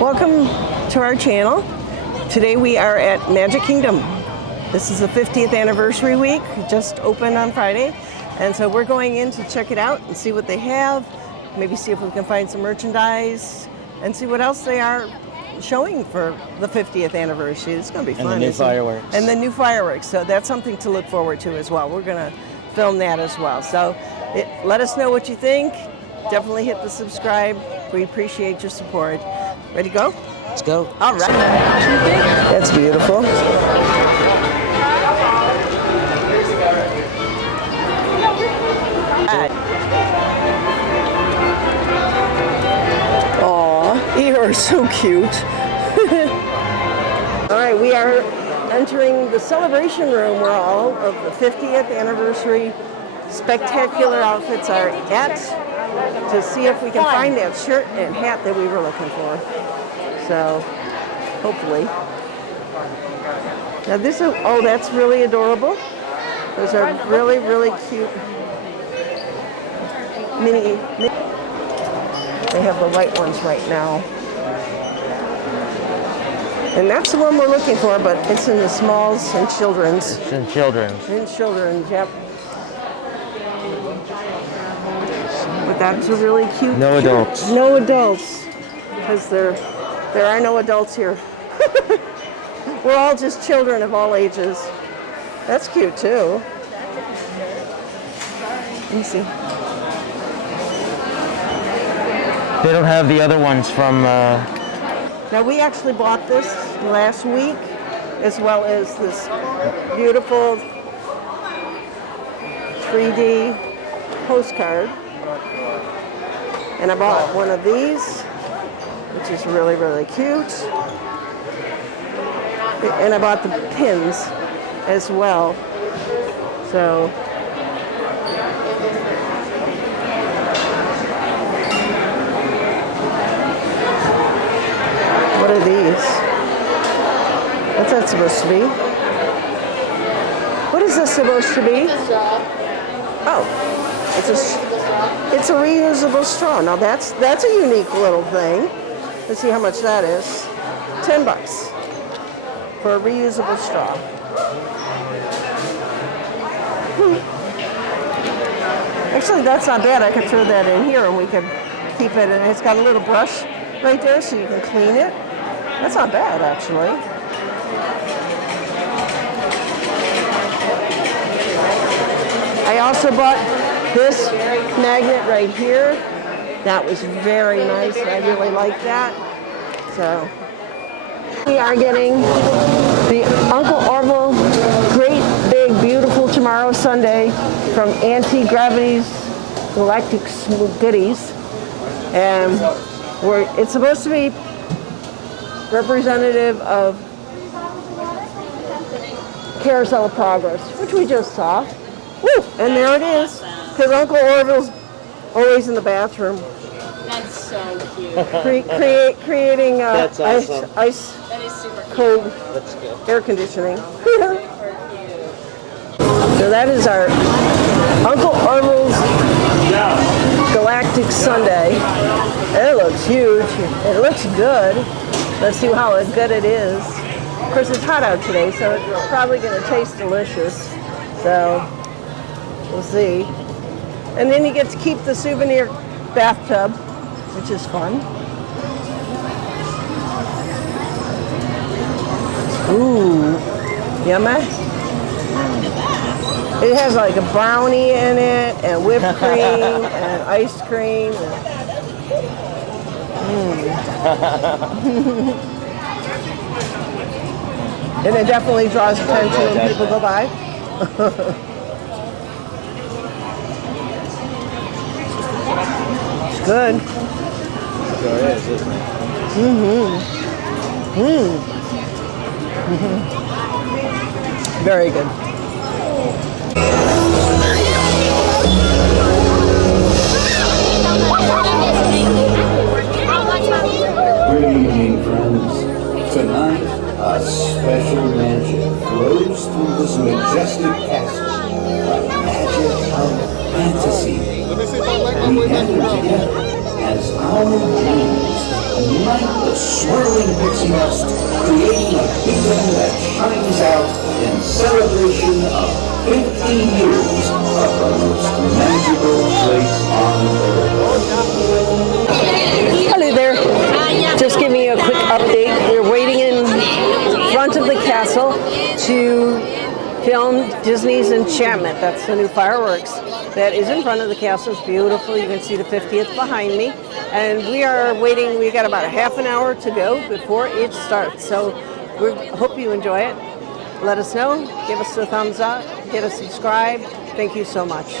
Welcome to our channel. Today we are at Magic Kingdom. This is the 50th anniversary week, just opened on Friday. And so we're going in to check it out and see what they have, maybe see if we can find some merchandise and see what else they are showing for the 50th anniversary. It's going to be fun. And the new fireworks. And the new fireworks. So that's something to look forward to as well. We're going to film that as well. So let us know what you think. Definitely hit the subscribe. We appreciate your support. Ready to go? Let's go. All right. That's beautiful. Aw, you are so cute. All right, we are entering the celebration room where all of the 50th anniversary spectacular outfits are at, to see if we can find that shirt and hat that we were looking for. So, hopefully. Now this is, oh, that's really adorable. Those are really, really cute mini. They have the white ones right now. And that's the one we're looking for, but it's in the smalls and children's. It's in children's. In children's, yep. But that's a really cute. No shirt. adults. No adults, because there are no adults here. We're all just children of all ages. That's cute too. Let me see. They don't have the other ones from. Now we actually bought this last week, as well as this beautiful 3D postcard. And I bought one of these, which is really, really cute. And I bought the pins as well. So, what are these? What's that supposed to be? What is this supposed to be? Oh. It's a reusable straw. Now that's a unique little thing. Let's see how much that is. $10 for a reusable straw. Actually, that's not bad. I could throw that in here and we could keep it. And it's got a little brush right there so you can clean it. That's not bad, actually. I also bought this magnet right here. That was very nice. I really like that. So we are getting the Uncle Orville Great Big Beautiful Tomorrow Sundae from Anti-Gravity's Galactic Goodies. And it's supposed to be representative of Carousel of Progress, which we just saw. Woo! And there it is. Because Uncle Orville's always in the bathroom. That's so cute. Creating That's awesome. ice That is super cute. cold Let's go. air conditioning. So that is our Uncle Orville's Galactic Sundae. It looks huge. It looks good. Let's see how good it is. Of course, it's hot out today, so it's probably going to taste delicious. So we'll see. And then you get to keep the souvenir bathtub, which is fun. Ooh, yummy. It has like a brownie in it, and whipped cream, and ice cream. And it definitely draws attention when people go by. It's good. Sure is, isn't it? Very good. Good evening, friends. Tonight, a special magic flows through this majestic castle. A magic of fantasy. We gather together as our dreams light the swirling pixie dust, creating a beacon that shines out in celebration of 50 years of the most magical place on earth. Hello there. Just giving you a quick update. We're waiting in front of the castle to film Disney's Enchantment. That's the new fireworks that is in front of the castle. It's beautiful. You can see the 50th behind me. And we are waiting. We got about a half an hour to go before it starts. So we hope you enjoy it. Let us know. Give us a thumbs up. Hit us subscribe. Thank you so much.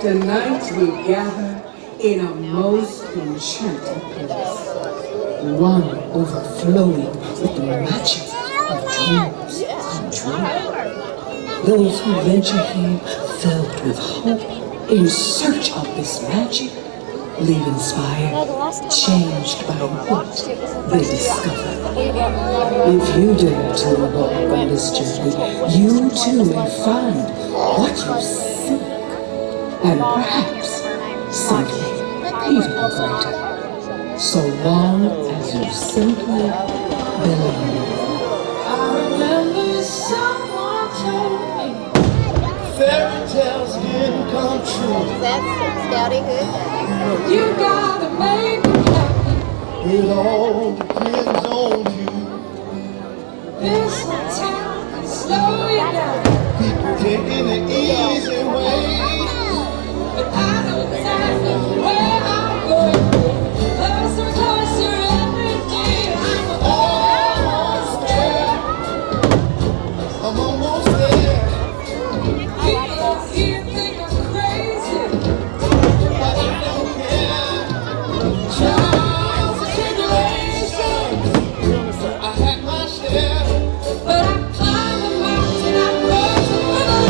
Tonight we gather in a most enchanting place, one overflowing with the magic of dreams come true. Those who venture here filled with hope in search of this magic leave inspired, changed by what they discover. If you dare to embark on this journey, you too may find what you seek, and perhaps something even greater, so long as you simply believe. I remember someone told me fairy tales didn't come true. That's Scouty Hood. You gotta make it happen. It all depends on you. This town can slow you down, People taking the easy way. but I know exactly where I'm going. Closer, closer every day. I'm almost there. I'm almost there. People here think I'm crazy. But I don't care. Trials and tribulations, I had my share. but I climbed the mountain. I crossed the river.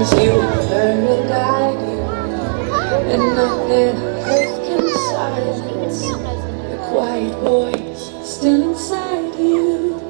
dreams you learn will guide you, and nothing on earth can silence the quiet voice still inside you.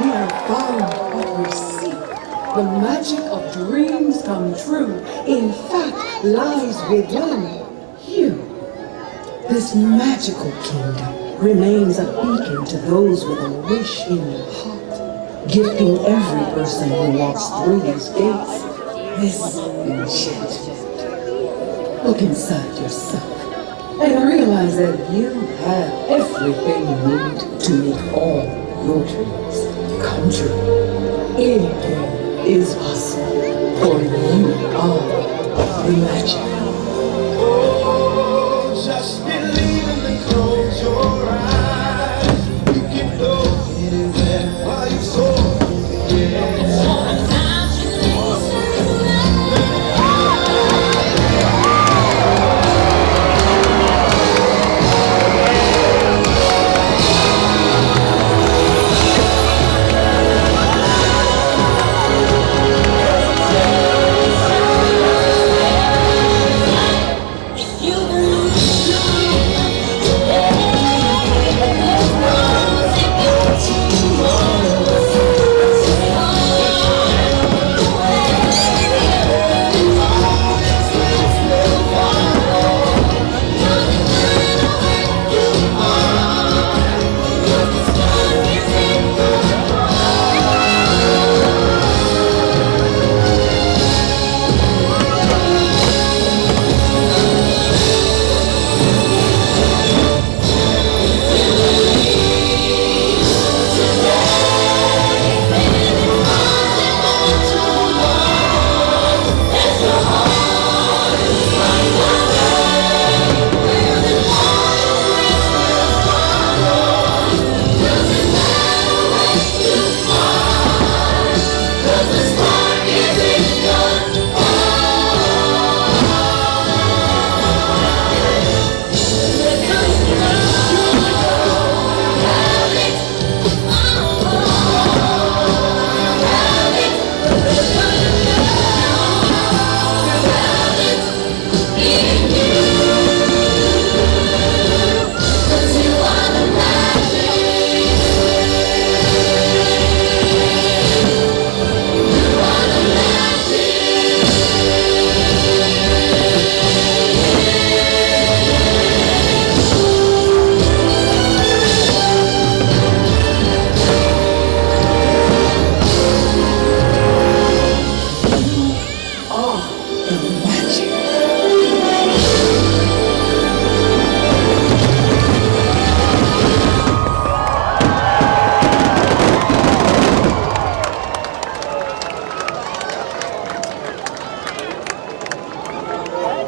We are found what we seek. The magic of dreams come true, in fact, lies within you. This magical kingdom remains a beacon to those with a wish in their heart, gifting every person who walks through these gates this enchantment. Look inside yourself and realize that you have everything you need to make all your dreams come true. Anything is possible, for you are the magic. Oh, just believe in the close your eyes. You can go anywhere while you soar.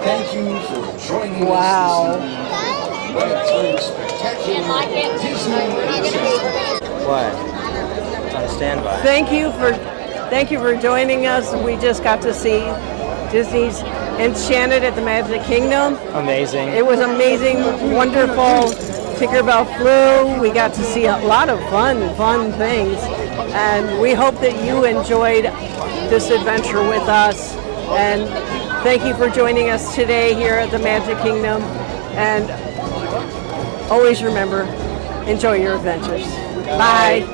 Thank you for joining Wow. us this evening. Right through spectacular Disney. What? On standby. Thank you for joining us. We just got to see Disney's Enchanted at the Magic Kingdom. Amazing. It was amazing, wonderful. Tinkerbell flew. We got to see a lot of fun things. And we hope that you enjoyed this adventure with us. And thank you for joining us today here at the Magic Kingdom. And always remember, enjoy your adventures. Bye.